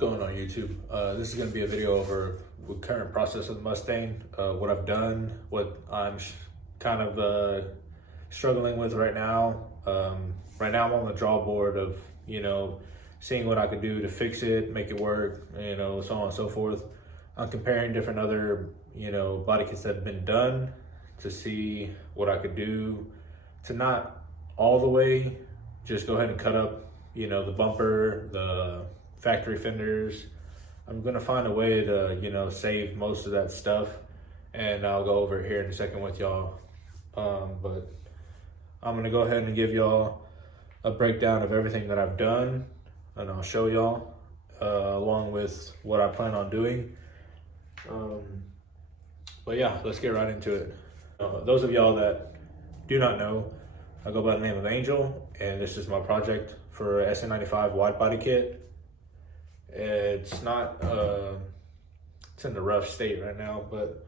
going on YouTube? This is going to be a video over the current process of the Mustang, what I've done, what I'm kind of struggling with right now. Right now I'm on the drawing board of, seeing what I could do to fix it, make it work, so on and so forth. I'm comparing different other, body kits that have been done to see what I could do to not all the way just go ahead and cut up, the bumper, the factory fenders. I'm gonna find a way to, save most of that stuff, and I'll go over it here in a second with y'all. But I'm gonna go ahead and give y'all a breakdown of everything that I've done, and I'll show y'all along with what I plan on doing. But yeah, let's get right into it. Those of y'all that do not know, I go by the name of Angel, and this is my project for Sn95 Widebody kit. It's not, it's in the rough state right now, but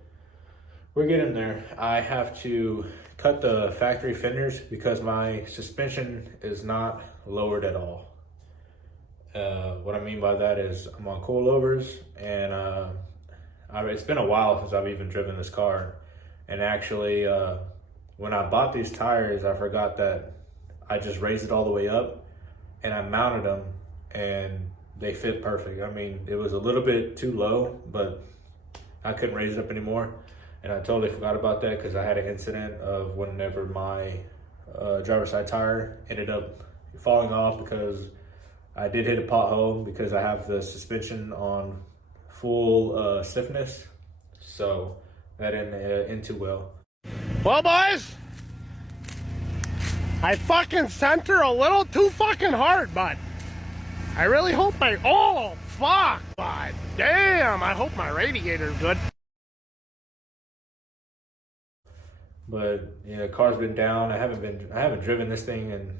we're getting there. I have to cut the factory fenders because my suspension is not lowered at all. What I mean by that is I'm on coilovers, and it's been a while since I've even driven this car. And actually, when I bought these tires, I forgot that I just raised it all the way up, and I mounted them, and they fit perfect. I mean, it was a little bit too low, but I couldn't raise it up anymore. And I totally forgot about that because I had an incident of whenever my driver's side tire ended up falling off because I did hit a pothole because I have the suspension on full stiffness. So that didn't end too well. Well, boys, I fucking sent her a little too fucking hard, but I really hope oh, fuck, but damn, I hope my radiator's good. But, car's been down. I haven't driven this thing in,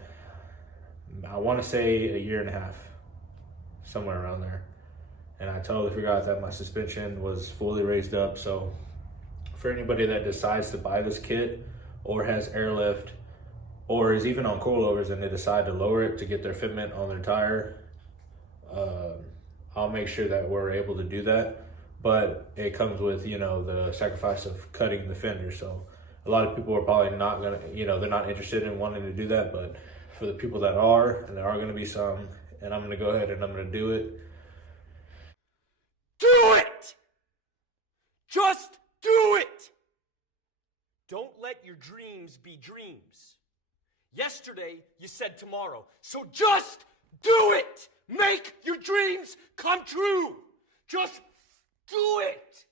I want to say, a year and a half, somewhere around there. And I totally forgot that my suspension was fully raised up. So for anybody that decides to buy this kit or has airlift or is even on coilovers and they decide to lower it to get their fitment on their tire, I'll make sure that we're able to do that. But it comes with, the sacrifice of cutting the fender. So a lot of people are probably not gonna, they're not interested in wanting to do that. But for the people that are, and there are gonna be some, and I'm gonna go ahead and I'm gonna do it. Do it! Just do it! Don't let your dreams be dreams. Yesterday, you said tomorrow. So just do it! Make your dreams come true! Just do it!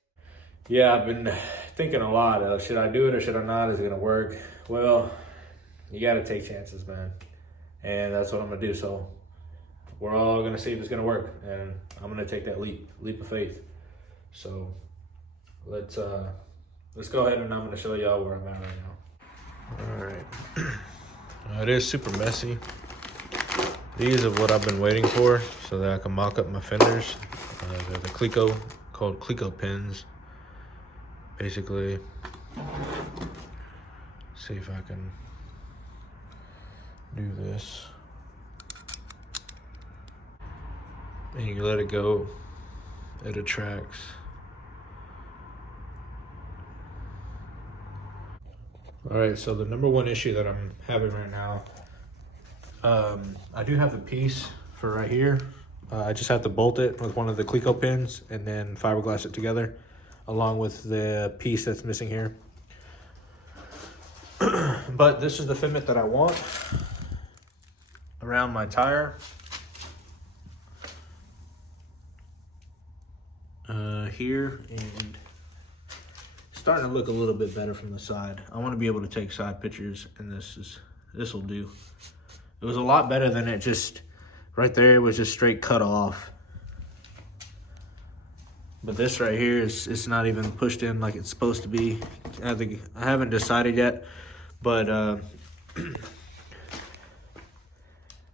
Yeah, I've been thinking a lot of, should I do it or should I not? Is it gonna work? Well, you gotta take chances, man. And that's what I'm gonna do. So we're all gonna see if it's gonna work, and I'm gonna take that leap of faith. So let's go ahead, and I'm gonna show y'all where I'm at right now. All right, it is super messy. These are what I've been waiting for so that I can mock up my fenders. They're the called Clico pins. Basically, see if I can do this. And you let it go, it attracts. All right, so the number one issue that I'm having right now, I do have the piece for right here. I just have to bolt it with one of the Clico pins and then fiberglass it together along with the piece that's missing here. But this is the fitment that I want around my tire. Here, and starting to look a little bit better from the side. I want to be able to take side pictures, and this will do. It was a lot better than it just right there. It was just straight cut off. But this right here it's not even pushed in like it's supposed to be. I haven't decided yet, but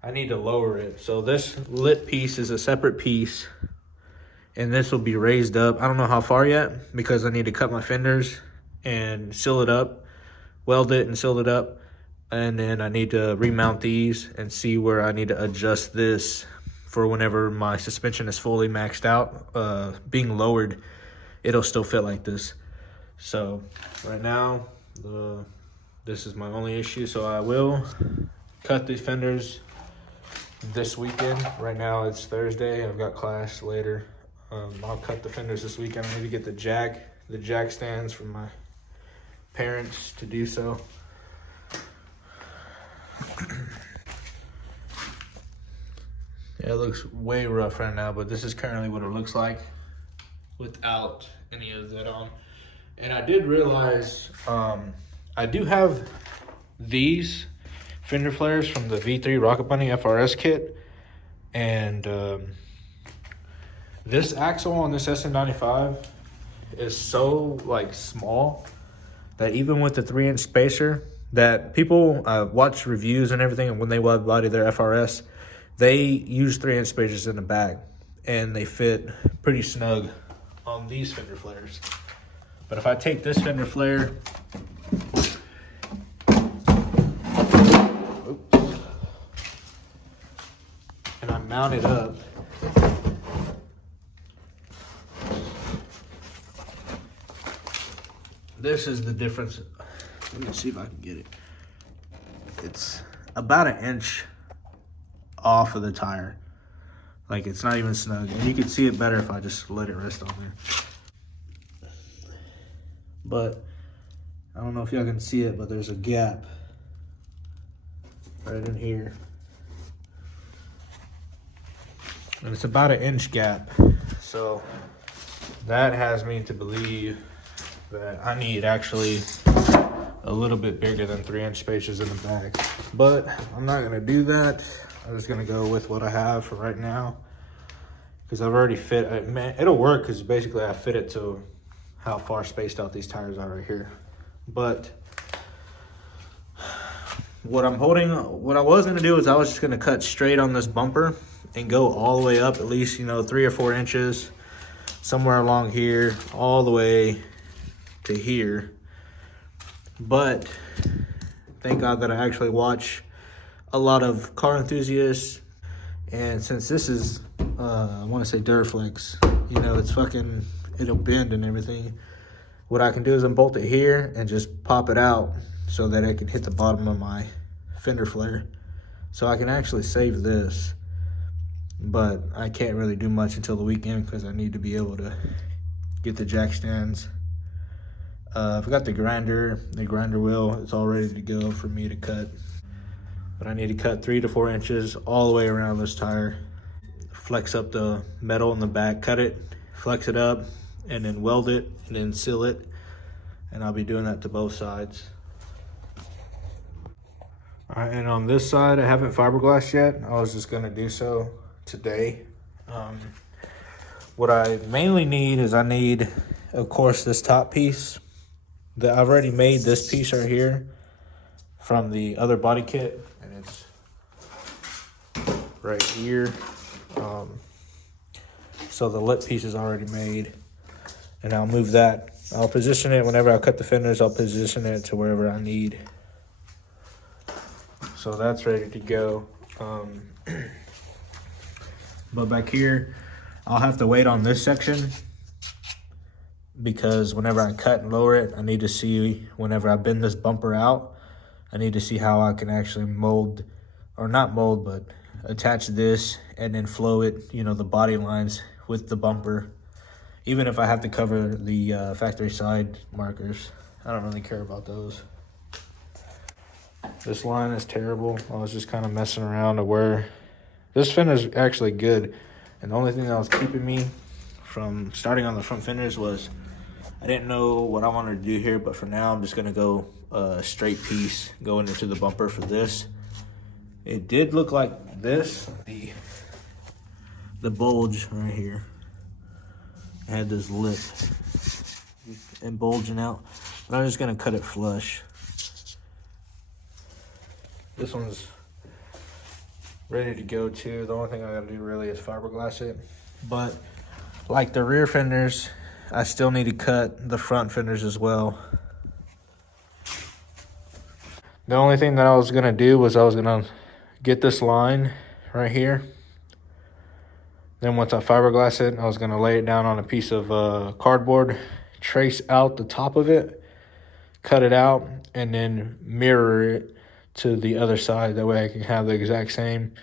I need to lower it. So this lip piece is a separate piece, and this will be raised up. I don't know how far yet because I need to cut my fenders and seal it up, weld it and seal it up. And then I need to remount these and see where I need to adjust this for whenever my suspension is fully maxed out, being lowered, it'll still fit like this. So right now, this is my only issue. So I will cut these fenders this weekend. Right now it's Thursday. I've got class later. I'll cut the fenders this weekend. I need to get the jack stands from my parents to do so. Yeah, it looks way rough right now, but this is currently what it looks like without any of that on. And I did realize I do have these fender flares from the V3 Rocket Bunny FRS kit, and this axle on this Sn95 is so like small that even with the 3-inch spacer, that people watch reviews and everything, and when they wide body their FRS, they use 3-inch spacers in the back, and they fit pretty snug on these fender flares. But if I take this fender flare, and I mount it up, this is the difference. Let me see if I can get it. It's about 1 inch off of the tire. Like, it's not even snug. And you can see it better if I just let it rest on there. But I don't know if y'all can see it, but there's a gap right in here. And it's about 1 inch gap. So that has me to believe that I need actually a little bit bigger than 3-inch spacers in the back. But I'm not gonna do that. I'm just gonna go with what I have for right now, because I've already fit it. Man, it'll work because basically I fit it to how far spaced out these tires are right here. But what I was gonna do is I was just gonna cut straight on this bumper and go all the way up, at least, 3 or 4 inches, somewhere along here, all the way to here. But thank God that I actually watch a lot of car enthusiasts, and since this is I want to say Duraflex, it's fucking, it'll bend and everything. What I can do is unbolt it here and just pop it out so that it can hit the bottom of my fender flare, so I can actually save this. But I can't really do much until the weekend because I need to be able to get the jack stands. I've got the grinder wheel. It's all ready to go for me to cut. But I need to cut 3 to 4 inches all the way around this tire. Flex up the metal in the back, cut it, flex it up, and then weld it, and then seal it. And I'll be doing that to both sides. All right, and on this side, I haven't fiberglassed yet. I was just gonna do so today. What I mainly need is of course, this top piece. I've already made this piece right here from the other body kit, and it's right here. So the lip piece is already made, and I'll move that. I'll position it whenever I cut the fenders. I'll position it to wherever I need. So that's ready to go. But back here, I'll have to wait on this section, because whenever I cut and lower it, I need to see, whenever I bend this bumper out, I need to see how I can actually mold, or not mold, but attach this and then flow it, the body lines with the bumper. Even if I have to cover the factory side markers, I don't really care about those. This line is terrible. I was just kind of messing around to where this fender is actually good. And the only thing that was keeping me from starting on the front fenders was I didn't know what I wanted to do here, but for now I'm just gonna go a straight piece going into the bumper for this. It did look like this, the bulge right here. I had this lip and bulging out, but I'm just gonna cut it flush. This one's ready to go too. The only thing I gotta do really is fiberglass it. But like the rear fenders, I still need to cut the front fenders as well. The only thing that I was gonna do was I was gonna get this line right here Then once I fiberglass it, I was going to lay it down on a piece of cardboard, trace out the top of it, cut it out, and then mirror it to the other side. That way I can have the exact same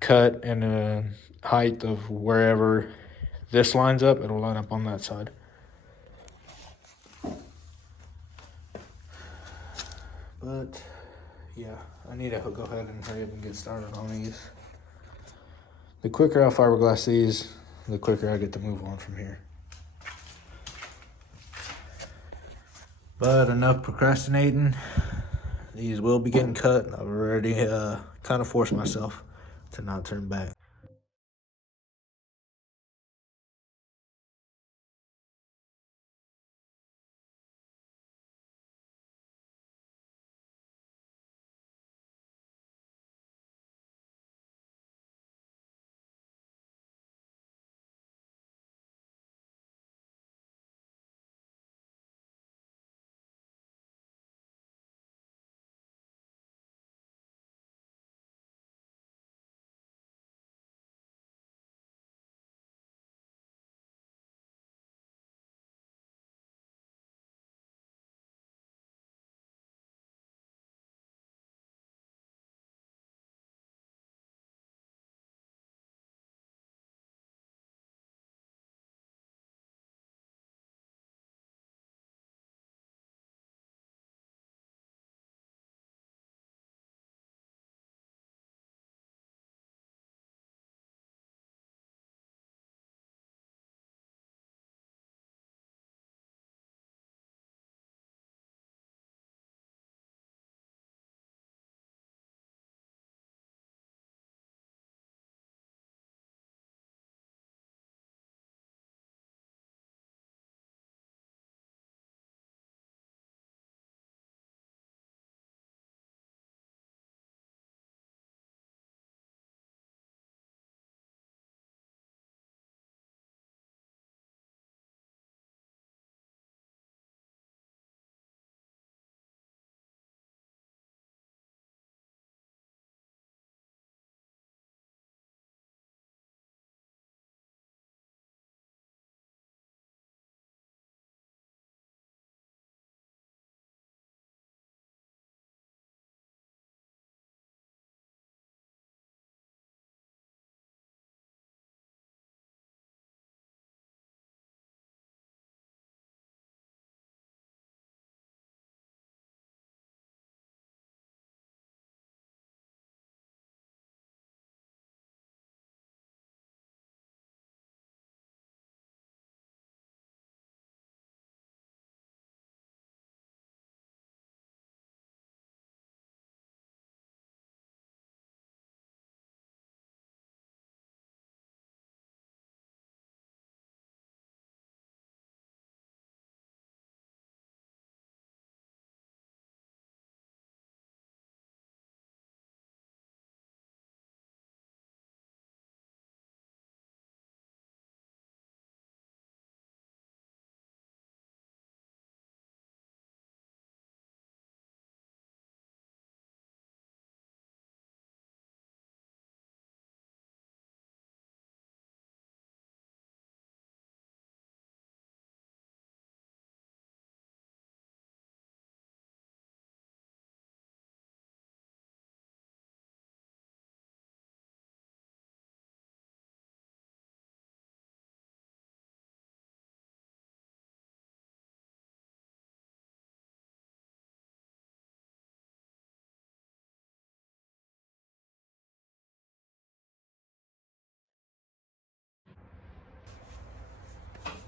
cut and height of wherever this lines up, it'll line up on that side. But yeah, I need to go ahead and hurry up and get started on these. The quicker I fiberglass these, the quicker I get to move on from here. But enough procrastinating. These will be getting cut. I've already kind of forced myself to not turn back.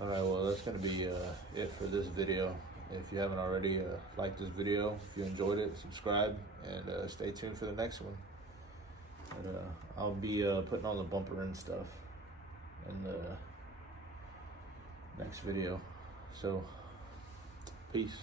Alright, well that's going to be it for this video. If you haven't already liked this video, if you enjoyed it, subscribe, and stay tuned for the next one. But, I'll be putting on the bumper and stuff in the next video. So, peace.